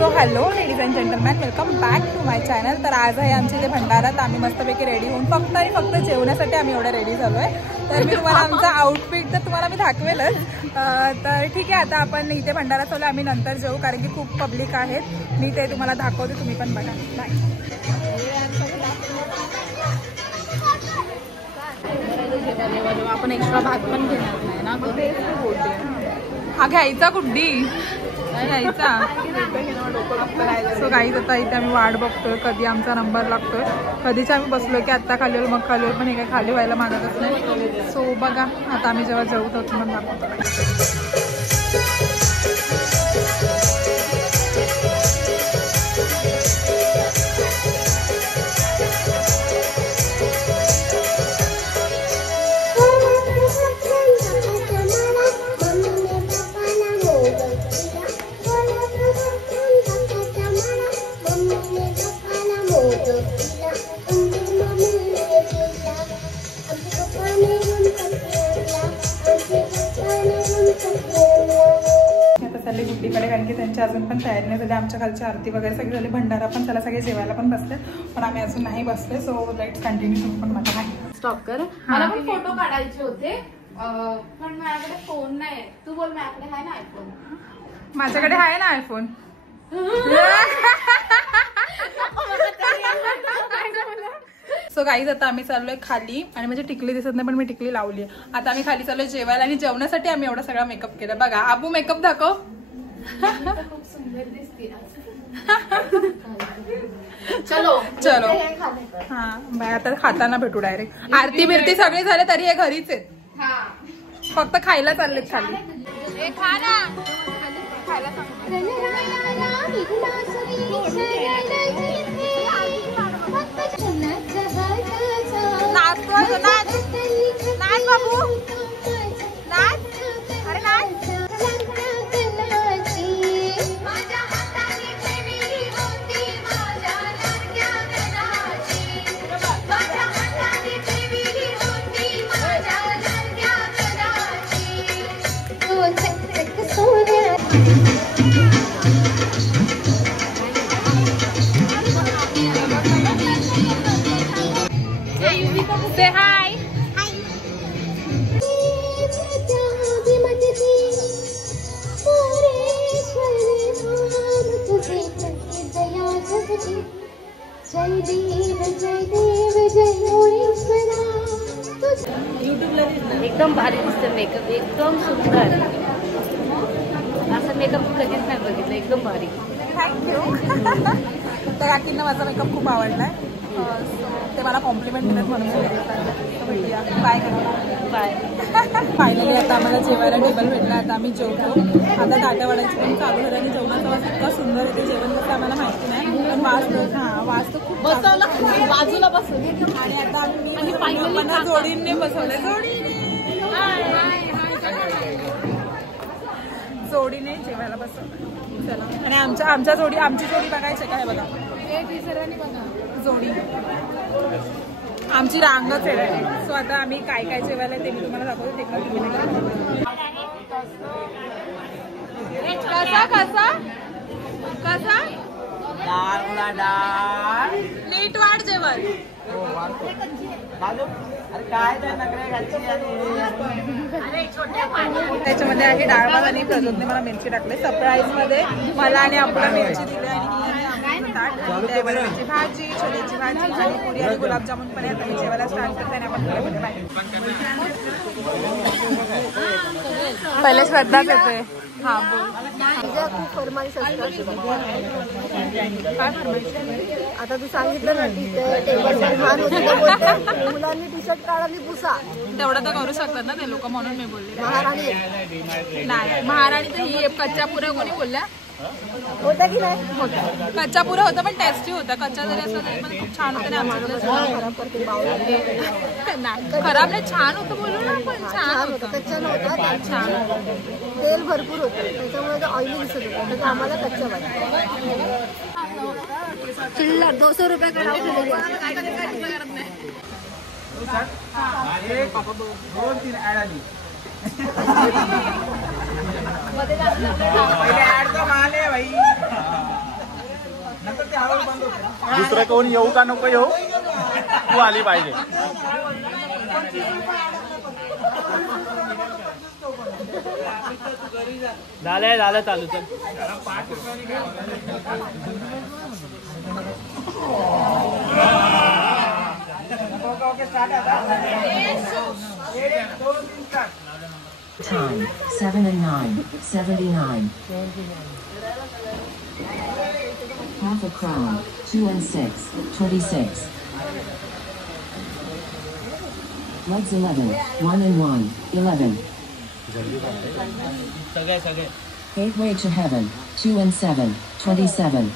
So hello ladies and gentleman, welcome back to my channel. तर आज आहे आमच्या इथे भंडारा. तर आम्ही मस्तपैकी रेडी होऊन फक्त आणि फक्त जेवण्यासाठी आम्ही एवढं रेडी झालो आहे. तर मी तुम्हाला आमचा आउटफिट तर तुम्हाला मी दाखवेलच. तर ठीक आहे, आता आपण इथे भंडारा चालू, आम्ही नंतर जेऊ कारण की खूप पब्लिक आहेत. मी ते तुम्हाला दाखवते, तुम्ही पण बघा. बाय. आपण एक्स्ट्रा भात पण घेणार नाही ना. हा घ्यायचा कुठली घ्यायचा. सो गाईज आता इथे आम्ही वाट बघतोय कधी आमचा नंबर लागतोय. कधीच आम्ही बसलो की आत्ता खाली मग खाली, पण हे काय खाली व्हायला मागतच नाही. सो बघा आता आम्ही जेव्हा जाऊ तर तुम्हाला दाखवतो. गुड्डीकडे कारण की त्यांची अजून पण तयारी नाही झाली. आमच्या खालची आरती वगैरे सगळी झाली. भंडारा पण त्याला सगळे जेवायला पण बसले, पण आम्ही अजून नाही बसले. So let's continue. पण मला नाही स्टॉप कर. मला पण फोटो काढायचे होते पण माझ्याकडे फोन नाही. तू बोल माझ्याकडे आहे ना आयफोन. माझ्याकडे आहे ना आयफोन. सो गाईज आता आम्ही चाललोय खाली आणि म्हणजे टिकली दिसत नाही पण मी टिकली लावली आहे. आता आम्ही खाली चाललोय जेवायला आणि जेवणासाठी आम्ही एवढा सगळा मेकअप केला. बघा आबू मेकअप दाखव. खूप सुंदर दिसते. चलो चलो. हा बाय, आता खाताना भेटू डायरेक्ट. आरती बिरती सगळे झाले तरी हे घरीच आहेत, फक्त खायला चाललेत खाली. खा ना खायला नाच बाबू नाच. अरे नाच. Say hi. Hi. एकदम भारी दिसते मेकअप, एकदम सुंदर. असं मेकअप कधीच नाही बघितलं. एकदम भारी. थँक्यू. त्या काकींना माझा मेकअप खूप आवडलाय. ते मला कॉम्प्लिमेंट दिलं म्हणून भेटूया. Bye bye. फायनली आता आम्हाला जेवायला टेबल भेटला. आता आम्ही जेवतो. आता दाट्या वाढायची पण चालू झाली आणि जेवणाचा वास इतका सुंदर येते. जेवण कसं आम्हाला माहिती नाही पण वास तर खूप बसवला बाजूला बसवली. आणि आता आम्ही जोडीने बसवलं. जोडीने जेवायला बसवलं. चला. आणि आमची जोडी बघायची काय बघा. जोडी आमची रांगच आहे. सो आता आम्ही काय काय जेवायला ते मी तुम्हाला दाखवतो. ते कसा नीट वाढ जेवण. त्याच्यामध्ये आहे डाळ भात आणि प्रज्वलने मला मिरची टाकली. सरप्राईज मध्ये मला आणि आपल्याला मिरची दिली. आणि त्याची भाजी, छोलेची भाजी आणि पुरी आणि गुलाबजामुन पण आहे. मी जेवायला स्टार्ट करते आणि आपण पहिले श्रद्धाच येते. हा बोल. खूप फरमाईश असतात. काय फरमाईश? आता तू सांगितलं ना टेबल लहान होते मुलांनी टी शर्ट काढाली पुसा. तेवढं तर करू शकतात ना ते लोक म्हणून मी बोलले. महाराणी नाही, महाराणी तर ही कच्च्या पुऱ्या कोणी बोलल्या होता की नाही? होता. कच्चा पुऱ्या होता पण टेस्टी होता. कच्चा जरी असला तरी पण खूप छान होतं. नाही खराब नाही, छान होतं बोलू ना आपण. छान होतं. कच्चा नव्हता, छान तेल भरपूर होतं त्याच्यामुळे ऑइली दिसत होतं. तर आम्हाला कच्चा पाहिजे. चिल्लर 200 रुपये का पहले ऐड तो माल है भाई. दुसरं कोण येऊ का नको येऊ, तू आली पाहिजे. झालं चालू चल. Time 7 and 9, 79. Half a crown, 2 and 6, 26. Legs 11, 1 and 1, 11. Gateway to heaven, 2 and 7, 27.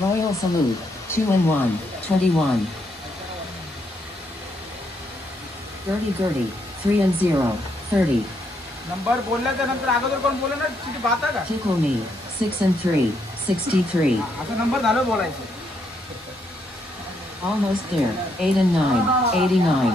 Royal salute, 2 and 1, 21. Dirty Gertie, 3 and 0, 30. Number बोलल्याच्या नंतर अगोदर कोण बोललं ना चिठी पाहता का? Tickle me, 6 and 3, 63. असं नंबर झालं बोलायचं. Almost there, 8 and 9, 89.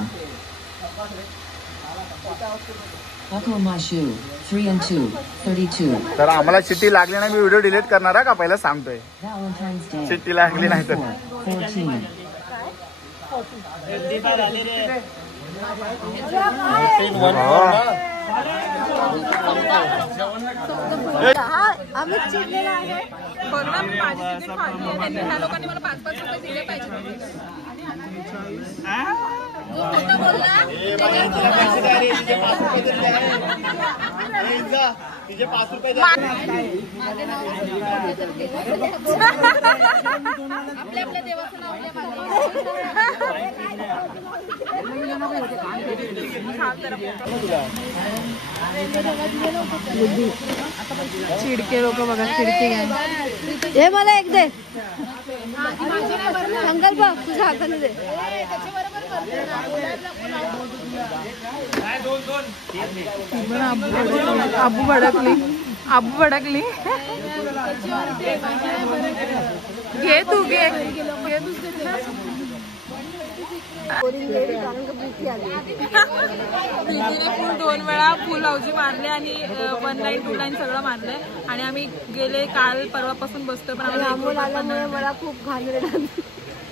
Buckle my shoe, 3 and 2, 32. तर आम्हाला चिठ्ठी लागली नाही, मी व्हिडिओ डिलीट करणार आहे का पहिला सांगतोय. Valentine's Day, चिठ्ठी लागली नाही तर 14. हा आम्ही चिडलेला आहे. बघ ना माझी तिकीट फाडली आहे त्यांनी. ह्या लोकांनी मला 5-5 रुपये दिले पाहिजे. आपल्या देवाचं नाव चिडके लोक बघा, चिडके हे मला एक दे संकल्प तुझ्या हाताने दे. आबू भडकली. घे तू घे. प्रीतीने फुल 2 वेळा फुल हाऊजी मारले आणि 1 लाईन 2 लाईन सगळं मारलंय. आणि आम्ही गेले काल परवापासून बसतोय, पण आम्हाला मला खूप घाण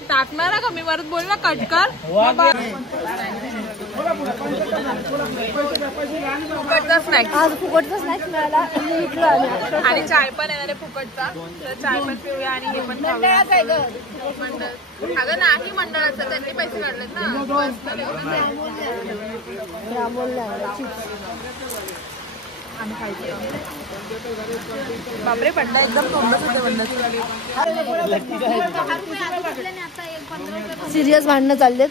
टाकणार का मी परत बोल ना कटकर. फुकटचा स्नॅक्स, आज फुकटचा स्नॅक्स मिळाला आणि चाय पण येणार आहे फुकटचा. तर चाय पण पिऊया आणि हे पण खाऊया. अगं नाही मंडळाचं, त्यांनी पैसे काढलेत ना. आणि खायचं. बापरे बंडा एकदम तोंडच होते बंडाची. सिरियस भांडणं चाललेत.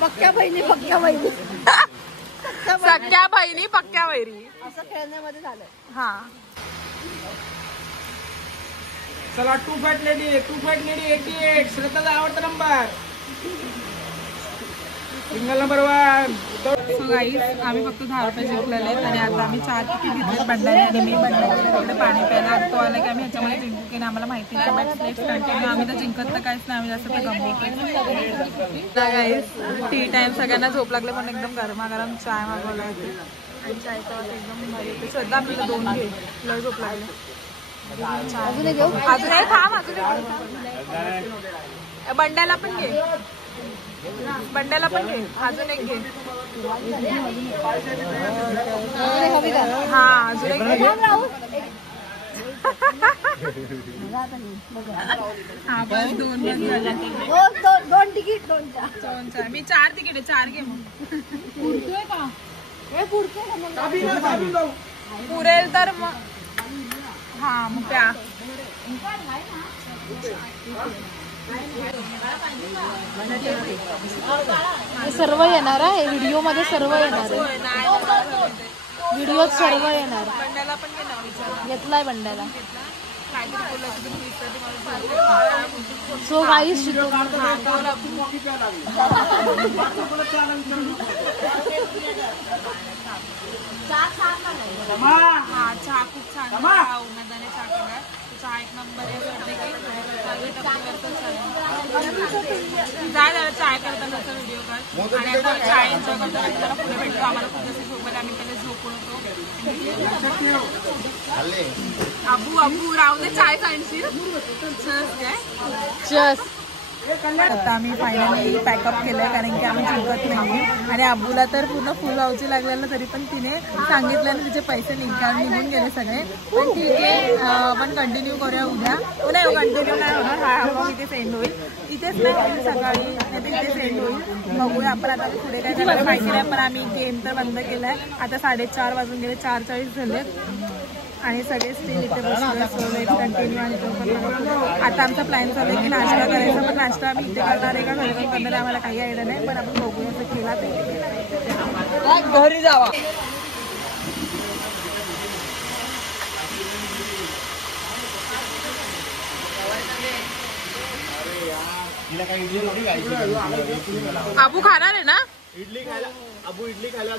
पक्क्या बहिणी सख्या बहिणी पक्क्या वैरी असं खेळण्यामध्ये झालं. हा चला 2 फॅट लेडी 88 श्रद्धाचा आवडता number, single number 1. So guys आम्ही फक्त 10 रुपये जिंकलेले आहेत आणि आता आम्ही 4 तिकीट घेतले बंडाने आणि मी बंडाने पाणी प्यायला. तो आला की आम्ही ह्याच्यामध्ये जिंकू की नाही आम्हाला माहिती नाही. बट नेक्स्ट कंटिन्यू आम्ही तर जिंकत तर काहीच नाही, आम्ही जास्त तर गमवतो. गाईज टी टाइम सगळ्यांना झोप लागले, पण एकदम गरमागरम चाय मागवला होती आणि चायचा वाट एकदम भारी होती. श्रद्धा आपल्याला 2 घे, लय झोप लागले. अजून एक थांब, बंड्याला पण घे, अजून एक घे. हा अजून एक घे. हा बस 2 तिकीट 2 4. मी 4 तिकीट आहे, 4 घे. मग पुरतोय का? पुरेल तर मग हा मग प्या. सर्व येणार आहे व्हिडिओ मध्ये, सर्व येणार आहे व्हिडिओत, सर्व येणार. बंड्याला पण घे ना, घेतलाय बंड्याला. काहीतरी सो गाईस हा चहा खूप छान. उन्हाळ्याने चहा केला. चहा 1 नंबर आहे. जाय चाय करतानाचा व्हिडिओ काढ आणि आता चाय एन्जॉय करताना जरा पुढे भेटतो. आम्हाला खूप जास्त झोप आली, आम्ही पहिले झोपून होतो. अबू राहू दे, चाय सांगशील. आता आम्ही फायनली पॅकअप केलं कारण की आम्ही जिंकत नाही. आणि अबूला तर पूर्ण फुल भाऊची लागलेलं, तरी पण तिने सांगितलं आणि तिचे पैसे निघून गेले सगळे. पण ठीक आहे, आपण कंटिन्यू करूया उद्या. नाही कंटिन्यू नाही होणार, हा ब्लॉग इथे सेंड होईल. इथेच नाही सकाळी नाही तर इथे सेंड होईल. बघूया आपण आता पुढे काय करायला माहिती नाही. पण आम्ही गेम तर बंद केलाय. आता 4:30 वाजून गेले, 4:40 झाले आणि सगळे स्टील इथे बसले. कंटिन्यू आणि तो पण आता आमचा प्लॅन चालू आहे की नाश्ता करायचा. पण नाश्ता आम्ही इथे करणार आहे का घरी पण करणार आहे आम्हाला काही आयडिया नाही. पण आपण बघूया असं केला ते घरी जावा. अबू खाणार आहे ना इडली खायला. अबू इडली खायला